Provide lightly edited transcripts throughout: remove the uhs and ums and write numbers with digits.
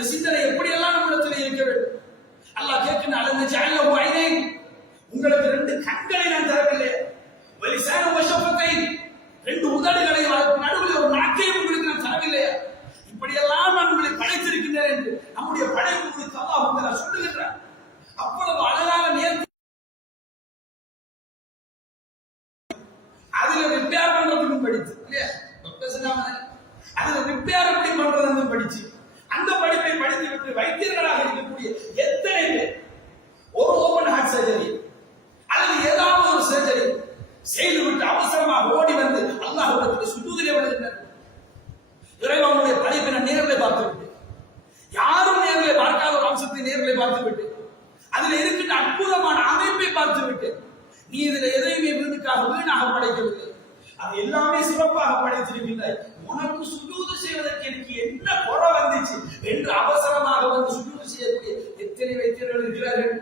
அந்த சிந்தனை எப்படியெல்லாம் நம்மிடத்தில் இருக்க வேண்டும். அல்லாஹ் கேட்கின்ற அலந்த ஜஅலஹு ஐனைன், உங்களுக்கு 2 கண்களை நான் தரவில்லை, வலிசான வஷஃபத்தை, 2 உதடுகளை, நடுவில் ஒரு நாக்கையும் உங்களுக்கு நான் தரவில்லையா, இப்படியெல்லாம் நான் உங்களை படைத்திருக்கின்றேன் என்று நம்முடைய படைப்பு குறித்து அல்லாஹ் சொல்லுகின்றார். அவ்வளவு அழகாக நேர்த்தி அதுல ரிப்பேர் பண்றதுக்கும் படிச்சு இல்லையா, அதுல ரிப்பேர் எப்படி பண்றது படிச்சு அந்த படிப்பை படித்து விட்டு வைத்தியர்களாக இருக்கக்கூடிய எத்தனை பேர் ஒரு ஓபன் ஹார்ட் சர்ஜரி அல்லது ஏதாவது ஒரு சர்ஜரி செய்துவிட்டு அவசரமாக ஓடி வந்து அல்லாஹ்விடத்தில் சுஜூதிலே விழுகின்றனர். இறைவனுடைய படைப்பினை நேரில் பார்த்து விட்டு, யாரும் நேரில் பார்க்காத ஒரு அம்சத்தை நேரில் பார்த்து விட்டு, அதுல இருக்கின்ற அற்புதமான அமைப்பை பார்த்து விட்டு, நீ இதுல எதையுமே வீணாக படைக்கவில்லை, அது எல்லாமே சிறப்பாக படைத்திருக்கின்றாய், உனக்கு சுஜூது செய்வதற்கு எனக்கு என்ன குறை வந்துச்சு என்று அவசரமாக வந்து சுஜூது செய்யக்கூடிய எத்தனை வைத்தியர்கள் இருக்கிறார்கள்.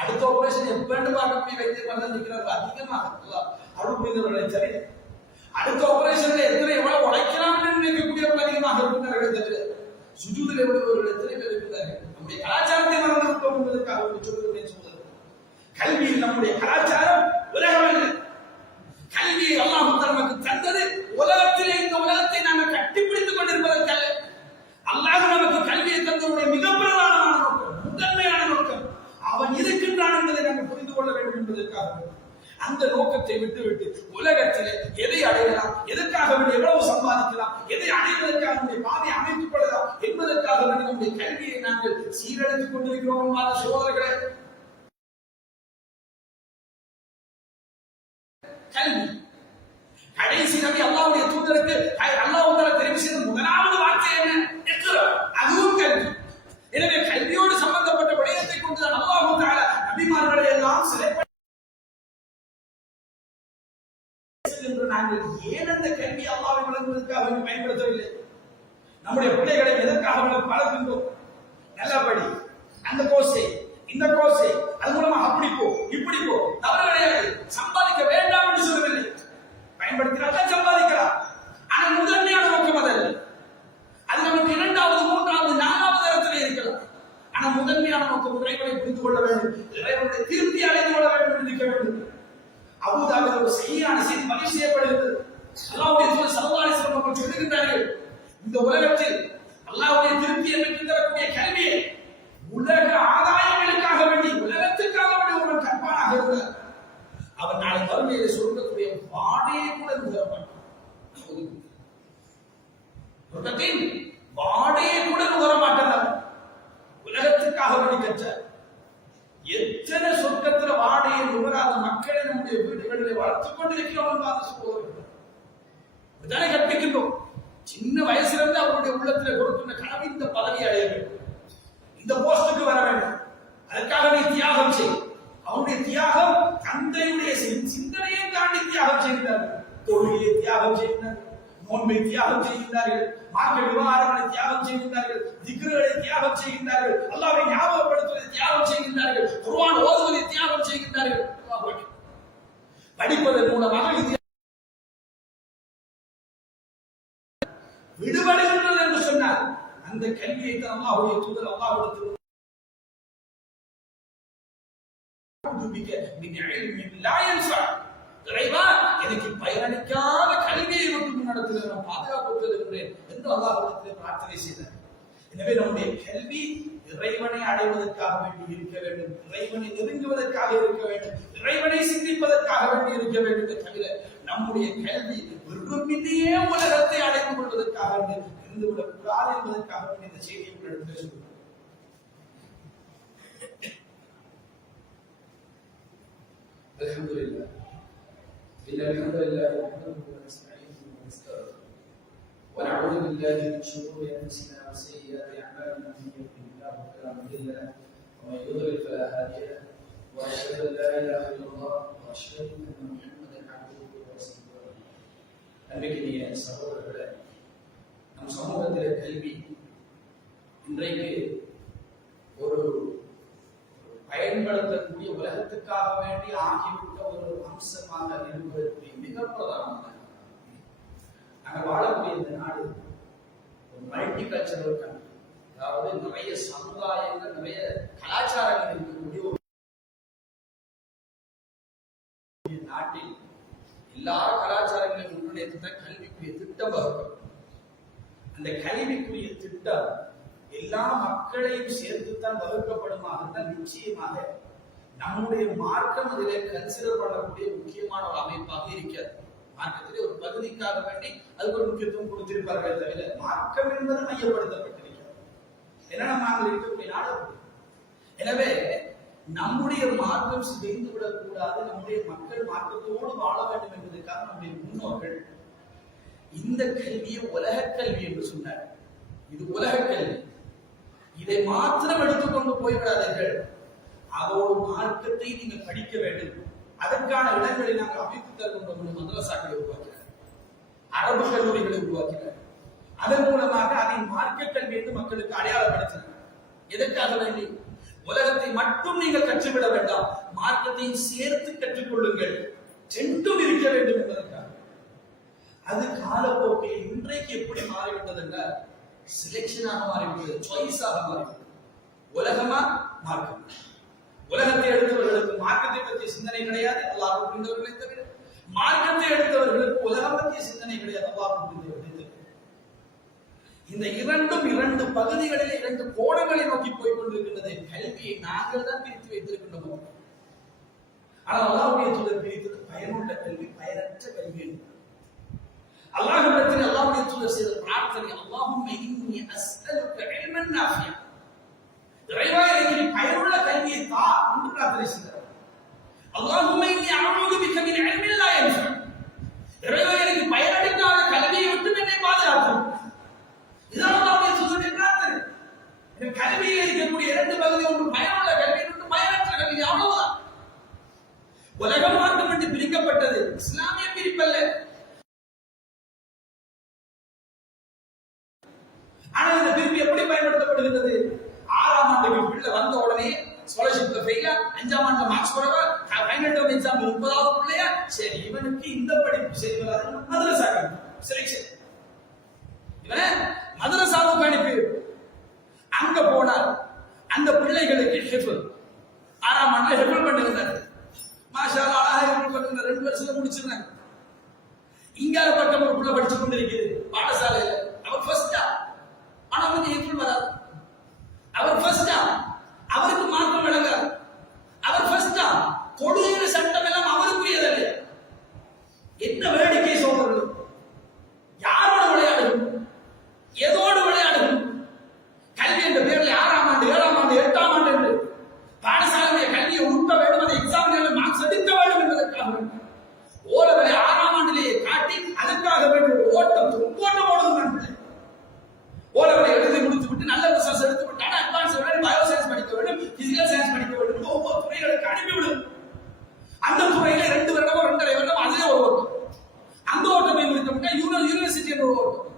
அடுத்த ஆபரேஷன் எப்பண்டு பார்க்கக்கூடிய வைத்தியர்கள் இருக்கிறார்கள் அதிகமாக அருள் புரிந்தவர்களை சரி. அடுத்த ஆபரேஷன்ல எவ்வளவு உழைக்கலாம் என்று நினைக்கக்கூடியவர்கள் அதிகமாக இருக்கின்றார்கள் தவிர சுஜூதில் எவ்வளவு எத்தனை பேர் இருக்கிறார்கள். நம்முடைய கலாச்சாரத்தை மறந்து விட்டோம் என்பதற்காக சொல்லுகிறேன். கல்வியில் நம்முடைய கலாச்சாரம் உலகம் அல்ல. கல்வியை அல்லாஹ் நமக்கு தந்தது உலகத்திலே, இந்த உலகத்தை நாங்கள் கட்டிப்பிடித்துக் கொண்டிருப்பதற்கல்ல. அல்லாஹ் நமக்கு கல்வியை தந்ததுடைய மிக பிரதானமான நோக்கம், முதன்மையான நோக்கம், அவன் இருக்கின்றான் என்பதை நாங்கள் புரிந்து கொள்ள வேண்டும் என்பதற்காக. அந்த நோக்கத்தை விட்டுவிட்டு உலகத்திலே எதை அடையலாம், எதற்காக வேண்டிய எவ்வளவு சம்பாதிக்கலாம், எதை அடைவதற்காக நம்முடைய பாதையை அமைத்துக் கொள்ளலாம் என்பதற்காக வேண்டிய நம்முடைய கல்வியை நாங்கள் சீரழித்துக் கொண்டிருக்கிறோம் சகோதரர்களே. கல்வி கடைசி நபி அல்லாஹ்வுடைய தூதருக்கு அல்லாஹ் தெரிவு செய்த முதலாவது வார்த்தை என்ன? இக்ரா. அதுவும் கல்வி. எனவே கல்வியோடு சம்பந்தப்பட்ட விடயத்தை கொண்டுதான் அல்லாஹ் தஆலா நபிமார்களை எல்லாம் செலக்ட் என்று நாங்கள் ஏன் அந்த கல்வி அல்லாஹ்வை வழங்குவதற்காக பயன்படுத்தவில்லை? நம்முடைய பிள்ளைகளை எதற்காக வளர்க்கின்றோம்? நல்லபடி, அந்த கோர்ஸை, இந்த கோர்ஸை, அது மூலமா அப்படி போ இப்படி போ, தவறு கிடையாது, சம்பாதிக்க வேண்டாம் என்று சொல்லவில்லை. பயன்படுத்தினால் சம்பாதிக்கலாம், ஆனால் முதன்மையான நோக்கம் அதல்ல. அது நமக்கு 2வது 3வது 4வது இடத்திலே இருக்கலாம். ஆனால் முதன்மையான நோக்கம் இறைவனை புரிந்து கொள்ள வேண்டும், இறைவனுடைய திருப்தி அடைந்து கொள்ள வேண்டும் என்று இருக்க வேண்டும். அபூதாபில் ஒரு சரியான செய்தி பதிவு செய்யப்படுகிறது. அல்லாஹ்வுடைய தூதர் ஸல்லல்லாஹு அலைஹி வஸல்லம் அவர்கள் சொல்லுகின்றார்கள், இந்த உலகத்தில் அல்லாஹ்வுடைய திருப்தியை பெற்றுத் தரக்கூடிய கல்வியை உலக ஆதாயங்களுக்காக வேண்டி, உலகத்துக்காக வேண்டி ஒருவன் கற்பானாக இருந்தார், அவன் நாளை மறுமையிலே சொர்க்கத்துடைய வாடையை கூட நுகர மாட்டான். சொர்க்கத்தின் வாடையை கூட நுகர மாட்டான். உலகத்துக்காக வேண்டி கற்றார். எத்தனை சொர்க்கத்தில் வாடையை நுகராத மக்களை நம்முடைய வீடுகளிலே வளர்த்துக் கொண்டிருக்கிறோம் என்பதை சொல்லுவோம். இதுதானே கற்பிக்கின்றோம். சின்ன வயசுல இருந்து அவருடைய உள்ளத்தில் கொடுக்கின்ற கனவு இந்த பதவி அடைய வேண்டும், இந்த போஸ்டுக்கு வர வேண்டும், அதற்காக நீ தியாகம் செய். அவனுடைய தியாகம் தந்தையுடைய சிந்தனையை தாண்டி தியாகம் செய்கிறார்கள். தொழிலை தியாகம் செய்கிறார்கள், நோன்பை தியாகம் செய்கிறார்கள், மார்க்க விவகாரங்களை தியாகம் செய்கிறார்கள், திக்ருகளை தியாகம் செய்கிறார்கள், அல்லாஹ்வை ஞாபகப்படுத்துவதை தியாகம் செய்கிறார்கள், குர்ஆன் ஓதுவதை தியாகம் செய்கிறார்கள். படிப்பதன் மூலமாக விடுபடுகின்றது என்று சொன்னார். அந்த கல்வியை தான் அல்லாஹ்வுடைய தூதர் அல்லாஹ்விடத்தில் எனக்கு பயனளிக்காத கல்வியை விட்டு முன்னெடுத்து நான் பாதுகாப்பு தருகிறேன் என்று அல்லாஹ்விடத்தில் பிரார்த்தனை செய்தார். எனவே நம்முடைய கல்வி இறைவனை அடைவதற்காக வேண்டி இருக்க வேண்டும், இறைவனை நெருங்குவதற்காக இருக்க வேண்டும், இறைவனை சிந்திப்பதற்காக வேண்டி இருக்க வேண்டும். தவிர நம்முடைய கல்வி விரும்பினே உலகத்தை அடைந்து கொள்வதற்காக இருந்துவிடக் கூடாது என்பதற்காக வேண்டி இந்த செய்தியை எடுத்து சொல்லுவோம். அல்ஹம்துலில்லாஹ். الحمد لله نحمده ونستعينه ونستغفره ونعوذ بالله من شرور انفسنا وسيئات اعمالنا، من يهده الله فلا مضل له ومن يضلل فلا هادي له، واشهد ان لا اله الا الله واشهد ان محمدا عبده ورسوله. அன்பிற்கினிய சகோதரர்களே, நம் சமூகத்தில் கல்வி இன்றைக்கு ஒரு பயன்படுத்தக்கூடிய உலகத்துக்காக வேண்டி ஆகிவிட்ட ஒரு அம்சமாக இருப்பதற்கு மிக பிரதானமான நாங்கள் வாழக்கூடிய இந்த நாடு ஒரு மல்டி கல்ச்சரல் கண்ட்ரி. அதாவது நிறைய சமுதாயங்கள், நிறைய கலாச்சாரங்கள் இருக்கக்கூடிய ஒரு நாட்டில் எல்லா கலாச்சாரங்களையும் முன்னெடுத்த கல்விக்குரிய திட்டம் வகுக்கும். அந்த கல்விக்குரிய திட்டம் எல்லா மக்களையும் சேர்த்துத்தான் வகுக்கப்படுமாக இருந்தால் நிச்சயமாக நம்முடைய மார்க்கம் அதிலே கன்சிடர் பண்ணக்கூடிய முக்கியமான ஒரு அமைப்பாக இருக்கிறது. மார்க்கத்திலே ஒரு பகுதிக்காக வேண்டி அதுக்கு ஒரு முக்கியத்துவம் கொடுத்திருப்பார்கள் தவிர மார்க்கம் என்பது மையப்படுத்தப்பட்டிருக்கிறது. ஏன்னா நம்ம இருக்கக்கூடிய நாடு. எனவே நம்முடைய மார்க்கம் சிதைந்து விடக்கூடாது, நம்முடைய மக்கள் மார்க்கத்தோடு வாழ வேண்டும் என்பதற்காக நம்முடைய முன்னோர்கள் இந்த கல்வியை உலக கல்வி என்று சொன்னார். இது உலக கல்வி, இதை மாத்திரம் எடுத்துக்கொண்டு போய்விடாதீர்கள், அதோடு மார்க்கத்தை நீங்கள் படிக்க வேண்டும். அதற்கான இடங்களை நாங்கள் அமைத்து தருகின்ற மதரசாக்களை உருவாக்கிறார், அரபு கல்லூரிகளை உருவாக்கிறார். அதன் மூலமாக அதை மார்க்க கல்வி என்று மக்களுக்கு அடையாளப்படுத்தினார். எதற்காக வேண்டி? உலகத்தை மட்டும் நீங்கள் கற்றுவிட வேண்டாம், மார்க்கத்தையும் சேர்த்து கற்றுக்கொள்ளுங்கள், ரெண்டும் இருக்க வேண்டும் என்பதற்காக. அது காலப்போக்கில் இன்றைக்கு எப்படி மாறிவிட்டது என்றால் செலெக்ஷனாக மாறிவிட்டது, சாய்ஸாக மாறிவிட்டது. உலகமா மார்க்கம். உலகத்தை எடுத்தவர்களுக்கு மார்க்கத்தை பற்றிய சிந்தனை கிடையாது, அல்லாஹ் புரிந்தவர்களை தவிர. மார்க்கத்தை எடுத்தவர்களுக்கு உலகம் பற்றிய சிந்தனை கிடையாது, அல்லாஹ் புரிந்தவர்களை தவிர. இந்த இரண்டு பகுதிகளில் இரண்டு கோணங்களை நோக்கி போய் கொண்டிருக்கின்றது. கல்வியை நாங்கள் தான் பிரித்து வைத்திருக்கின்றோம். ஆனால் அல்லாஹ்வுடைய தூதர் பிரித்தது பயனுள்ள கல்வி, பயனற்ற கல்வி. அல்லாஹ்விடத்தில் அல்லாஹ்வுடைய தூதர் செய்த பிரார்த்தனை, அல்லாஹும்ம இன்னி அஸ்அலுக இல்மன் நாஃபியா, இறைவா எனக்கு நீ பயனுள்ள கல்வியை தா என்று பிரார்த்தனை செய்தார். அல்லாஹும்ம இன்னி அஊது பிக மின் இல்மின் லா யன்ஃபா, இறைவா எனக்கு பயனளிக்காத கல்வியை விட்டு என்னை பாதுகாக்கும். இதுதான் அல்லாஹ்வுடைய தூதருடைய பிரார்த்தனை. இந்த கல்வியில் இருக்கக்கூடிய இரண்டு பகுதி, ஒன்று பயனுள்ள கல்வி, இன்னொன்று பயனற்ற கல்வி. அவ்வளவுதான். உலக மார்க்கம் என்று பிரிக்கப்பட்டது இஸ்லாமிய பிரிப்பல்ல. ஆனால் இந்த பிரிவு எப்படி பயன்படுத்தப்படுகிறது? 6ஆம் ஆண்டு பிள்ளை வந்த உடனே ஸ்காலர்ஷிப்ல ஃபெயிலா, 5ஆம் ஆண்டு மார்க்ஸ் குறைவா, ஃபைனல் டேர்ம் எக்ஸாம் 30வது பிள்ளையா, சரி இவனுக்கு இந்த படிப்பு சரி வராது, மதரசா செலக்ஷன், இவனை மதரசாவுக்கு அனுப்பி. அங்க போனார், அந்த பிள்ளைகளுக்கு ஹிஃப்ல் 6ஆம் ஆண்டுல ஹிஃப்ல் பண்ணுகிறாரு. மாஷா அல்லாஹ், அழகா ஹிஃப்ல் பண்ணுங்க, 2 வருஷத்துல முடிச்சிருந்தாங்க. இங்கால பக்கம் ஒரு பிள்ளை படிச்சு கொண்டிருக்கிறது பாடசாலையில, அவர் ஃபர்ஸ்டா. ஆனா வந்து ஹிஃப்ல் வராது. அவர் ஃபர்ஸ்டா, அவருக்கு மார்க்கம் விளங்காது. அவர் ஃபர்ஸ்டா, தொழுகிற சட்டம் எல்லாம் அவருக்குரியதல்ல. என்ன வேடிக்கை சொல்றது! யாரோட விளையாடுகும், எதோடு விளையாடுகும்? கல்வி என்ற பேரில் 6ஆம் ஆண்டு, 7ஆம் ஆண்டு, 8ஆம் ஆண்டு என்று பாடசாலையுடைய கல்வியை உருட்ட வேண்டும், அந்த எக்ஸாம்ல மார்க்ஸ் எடுக்க வேண்டும் என்பதற்காக வேண்டும். ஓலவரை 6ஆம் ஆண்டிலேயே காட்டி அதற்காக வேண்டும் ஓட்டம் ஓட்டம் ஓடுகிறான் பிள்ளை. ஓலவரை எழுதி முடித்து விட்டு நல்ல ரிசல்ட்ஸ் எடுத்து விட்டான அட்வான்ஸ் வேண்டும், பயோ சயின்ஸ் படிக்க வேண்டும், பிசிக்கல் சயின்ஸ் படிக்க வேண்டும், ஒவ்வொரு துறைகளுக்கு அனுப்பிவிடும். அந்த துறையில 2 வருடமோ 2.5 வருடம் அதிலே ஒரு ஓட்டம். அந்த ஓட்டத்தை முடித்துவிட்டா யூனிவர்சிட்டி என்ற ஒரு ஓட்டம்.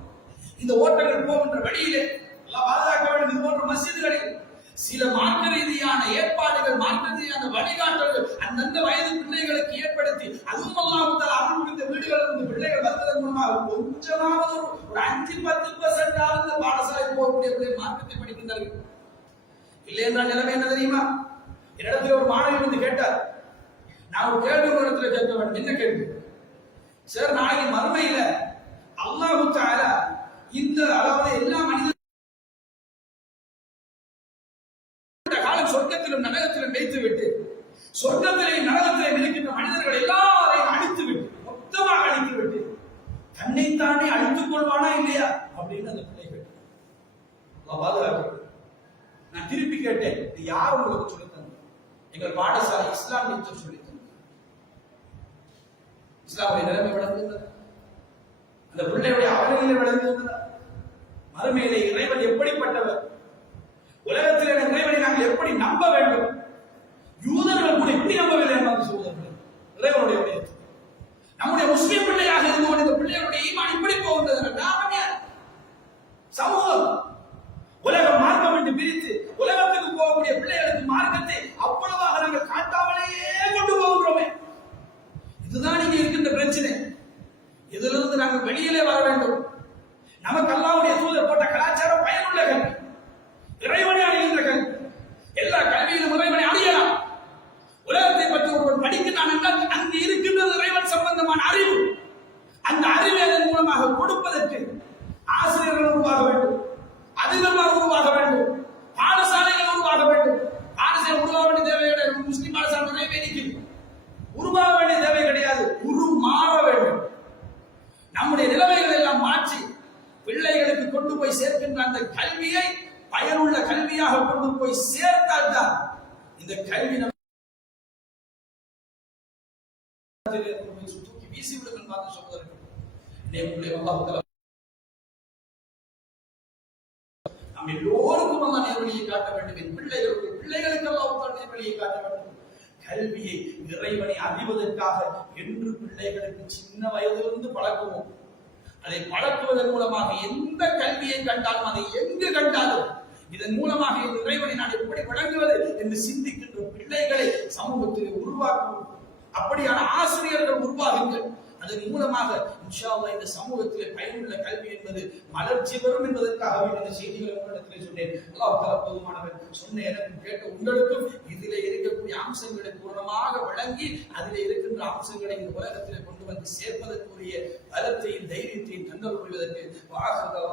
இந்த ஓட்டங்கள் போகின்ற வழியிலே எல்லாம் பாதுகாக்க வேண்டும். இது போன்ற மஸ்ஜிதுகளில் சில மார்க்க ரீதியான ஏற்பாடுகள், மார்க்க ரீதியான வழிகாட்டல்கள் அந்தந்த வயது பிள்ளைகளுக்கு ஏற்படுத்தி, அதுவும் அல்லாஹ் அருள் புரிந்த வீடுகளில் இருந்து பிள்ளைகள் வருவதன் மூலமாக கொஞ்சமாவது ஒரு 5-10% ஆவது பாடசாலை போகக்கூடிய பிள்ளை மார்க்கத்தை படிக்கின்றார்கள். இல்லை என்றால் நிலைமை என்ன தெரியுமா? என்னிடத்தில் ஒரு மாணவி வந்து கேட்டார். நான் ஒரு கேள்வி ஒரு இடத்துல கேட்க வேண்டும். என்ன கேள்வி? சார், நாளைக்கு மறுமையில அல்லாஹ் தஆலா இந்த அதாவது எல்லா மனித காலம் சொர்க்கத்திலும் நரகத்திலும் வைத்து விட்டு, சொர்க்கத்திலேயும் நரகத்திலேயும் இருக்கின்ற மனிதர்கள் எல்லாரையும் அழித்து விட்டு, மொத்தமாக அழித்து விட்டு, தன்னைத்தானே அழித்துக் கொள்வானா இல்லையா அப்படின்னு அந்த பிள்ளைகள் பாதுகாக்க. நான் திருப்பி கேட்டேன், இது யார் உங்களுக்கு சொல்லித் தந்தது? எங்கள் பாடசாலை இஸ்லாமிய சொல்லித் தந்தது. இஸ்லாமுடைய நிலைமை விளங்குகிறது, அந்த பிள்ளையுடைய அவநிலை விளங்குகிறது. மறுமையிலே இறைவன் எப்படிப்பட்டவர், உலகத்தில் இறைவனை நாங்கள் எப்படி நம்ப வேண்டும்? யூதர்கள் கூட எப்படி நம்பவில்லை என்பது சகோதரர்கள், இறைவனுடைய விடயத்தை. நம்முடைய முஸ்லிம் பிள்ளையாக இருந்து கொண்டு இந்த பிள்ளைகளுடைய ஈமான் இப்படி போகின்றது. நாம் யார்? சமூகம். உலகம் மார்க்கம் என்று பிரித்து உலகத்துக்கு போகக்கூடிய பிள்ளைகளுக்கு மார்க்கத்தை அவ்வளவாக நாங்கள் காட்டாமலேயே கொண்டு போகின்றோமே. இதுதான் இங்கே இருக்கின்ற பிரச்சனை. இதிலிருந்து நாங்கள் வெளியிலே வர வேண்டும். நமக்கு அல்லாஹ்வுடைய தூதர் போட்ட கலாச்சாரம் பயனுள்ள கல்வி. உருவாக வேண்டிய தேவை கிடையாது, உருமாற வேண்டும். நம்முடைய நிலைமைகளை எல்லாம் மாற்றி பிள்ளைகளுக்கு கொண்டு போய் சேர்க்கின்ற அந்த கல்வியை பயனுள்ள கல்வியாக கொண்டு போய் சேர்த்தால்தான் இந்த கல்வி தூக்கி வீசிவிடும் பார்த்து சொல்வதற்கு நாம் எல்லோருக்கும் அந்த நேர்வழியை காட்ட வேண்டும். பிள்ளைகளுக்கு அல்லாஹ் நேர்வழியை காட்ட வேண்டும். கல்வியை இறைவனை அறிவதற்காக என்று பிள்ளைகளுக்கு சின்ன வயதிலிருந்து பழக்குவோம். அதை பழக்குவதன் மூலமாக எந்த கல்வியை கண்டாலும், அதை எங்கு கண்டாலும், இதன் மூலமாக இறைவனை நான் எப்படி வழங்குவது என்று சிந்திக்கின்ற பிள்ளைகளை சமூகத்தில் உருவாக்குவோம். அப்படியான ஆசிரியர்கள் உருவாகுங்கள். அதன் மூலமாக இன்ஷா அல்லாஹ் இந்த சமூகத்திலே பயனுள்ள கல்வி என்பது மலர்ச்சி பெறும் என்பதற்காக இந்த செய்திகளை உங்களிடத்திலே சொன்னேன். அல்லாஹ் தஆலா போதுமானவர். சொன்ன எனக்கும் கேட்ட உங்களுக்கும் இதிலே இருக்கக்கூடிய அம்சங்களை பூர்ணமாக வழங்கி அதிலே இருக்கின்ற அம்சங்களை இந்த உலகத்திலே கொண்டு வந்து சேர்ப்பதற்குரிய பலத்தையும் தைரியத்தையும் தந்தல் புரிவதற்கு வாகனங்கள்